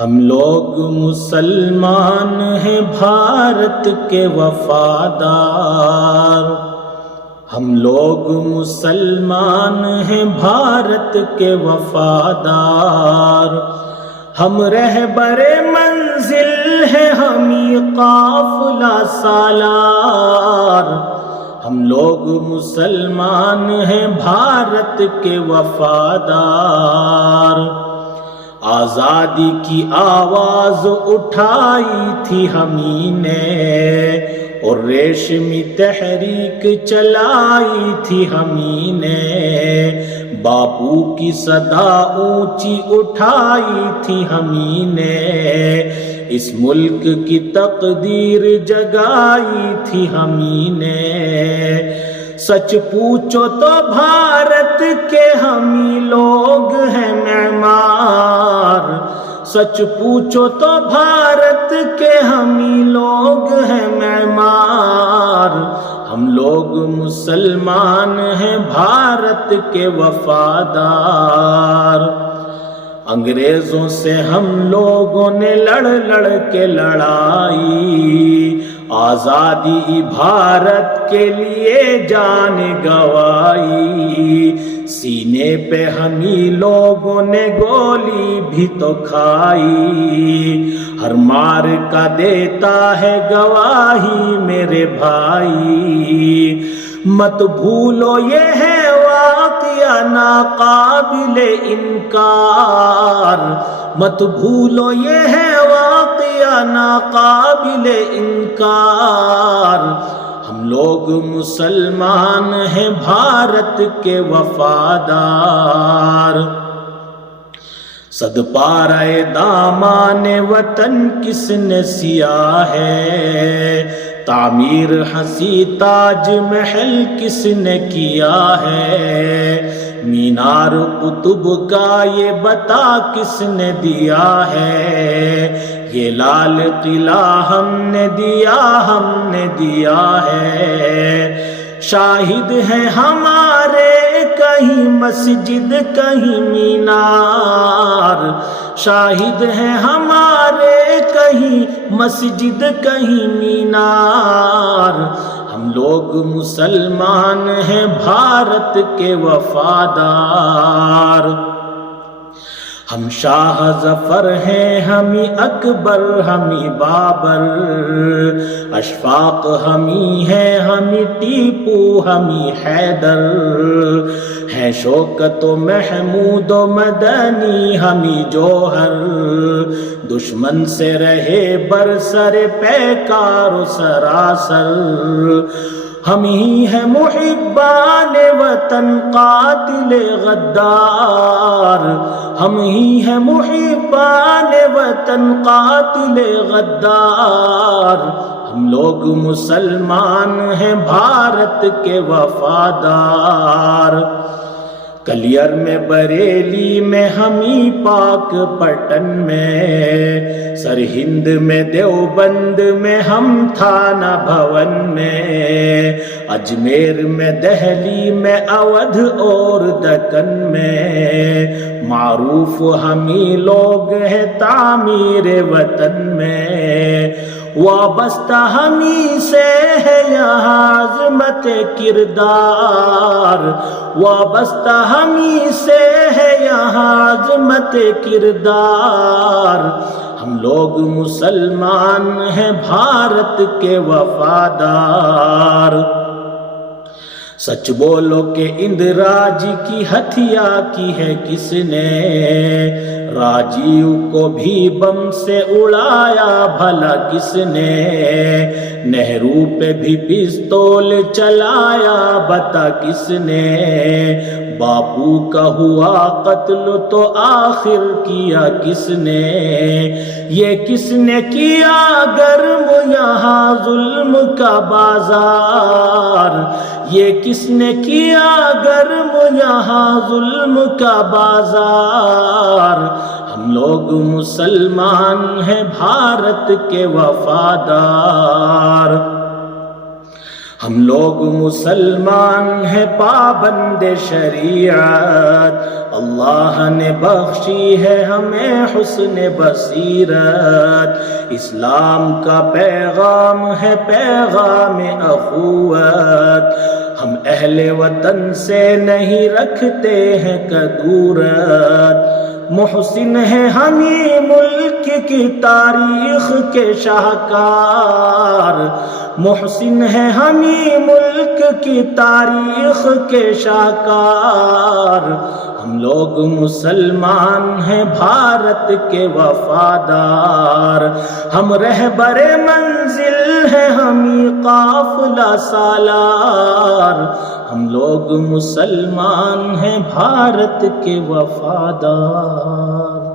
ہم لوگ مسلمان ہیں بھارت کے وفادار، ہم لوگ مسلمان ہیں بھارت کے وفادار، ہم رہبر منزل ہیں ہمیں قافلہ سالار، ہم لوگ مسلمان ہیں بھارت کے وفادار۔ آزادی کی آواز اٹھائی تھی ہمیں نے، اور ریشمی تحریک چلائی تھی ہمیں نے، باپو کی صدا اونچی اٹھائی تھی ہمیں نے، اس ملک کی تقدیر جگائی تھی ہمیں نے۔ سچ پوچھو تو بھارت کے ہمیں لوگ ہیں معمار، سچ پوچھو تو بھارت کے ہمیں لوگ ہیں معمار، ہم لوگ مسلمان ہیں بھارت کے وفادار۔ انگریزوں سے ہم لوگوں نے لڑ کے لڑائی، آزادی بھارت کے لیے جان گوائی، سینے پہ ہمیں لوگوں نے گولی بھی تو کھائی، ہر مار کا دیتا ہے گواہی میرے بھائی، مت بھولو یہ ہے واقعہ ناقابل انکار، مت بھولو یہ ہے واقعہ ناقابل انکار، ہم لوگ مسلمان ہیں بھارت کے وفادار۔ صد پارہ دامان وطن کس نے سیا ہے، تعمیر حسی تاج محل کس نے کیا ہے، مینار قطب کا یہ بتا کس نے دیا ہے، یہ لال قلعہ ہم نے دیا ہے، شاہد ہیں ہمارے کہیں مسجد کہیں مینار، شاہد ہیں ہمارے کہیں مسجد کہیں مینار، ہم لوگ مسلمان ہیں بھارت کے وفادار۔ ہم شاہ ظفر ہیں ہمیں اکبر ہمیں بابر، اشفاق ہمیں ہیں ہمیں ٹیپو ہمیں حیدر، ہیں شوکت و محمود و مدنی ہمیں جوہر، دشمن سے رہے برسر پیکار و سراسر، ہم ہی ہیں محبان وطن قاتل غدار، ہم ہی ہیں محبان وطن قاتل غدار، ہم لوگ مسلمان ہیں بھارت کے وفادار۔ کلیئر میں بریلی میں ہمیں پاک پٹن میں، سرہند میں دیوبند میں ہم تھانہ بھون میں، اجمیر میں دہلی میں اودھ اور دکن میں، معروف ہمیں لوگ ہیں تعمیر وطن میں، وابستہ ہمیں سے ہے یہاں عظمت کردار، وابستہ ہمیں سے ہے یہاں عظمت کردار، ہم لوگ مسلمان ہیں بھارت کے وفادار۔ سچ بولو کہ اندراج کی ہتھیا کی ہے کس نے، راجیو کو بھی بم سے اڑایا بھلا کس نے، نہرو پہ بھی پستول چلایا بتا کس نے، باپو کا ہوا قتل تو آخر کیا کس نے، یہ کس نے کیا گرم یہاں ظلم کا بازار، یہ کس نے کیا گرم یہاں ظلم کا بازار، ہم لوگ مسلمان ہیں بھارت کے وفادار۔ ہم لوگ مسلمان ہیں پابند شریعت، اللہ نے بخشی ہے ہمیں حسن بصیرت، اسلام کا پیغام ہے پیغام اخوت، ہم اہل وطن سے نہیں رکھتے ہیں کدورت، محسن ہے ہمیں ملک کی تاریخ کے شاہکار، محسن ہے ہمیں ملک کی تاریخ کے شاہکار، ہم لوگ مسلمان ہیں بھارت کے وفادار، ہم رہبر منزل ہیں ہمیں قافلہ سالار، ہم لوگ مسلمان ہیں بھارت کے وفادار۔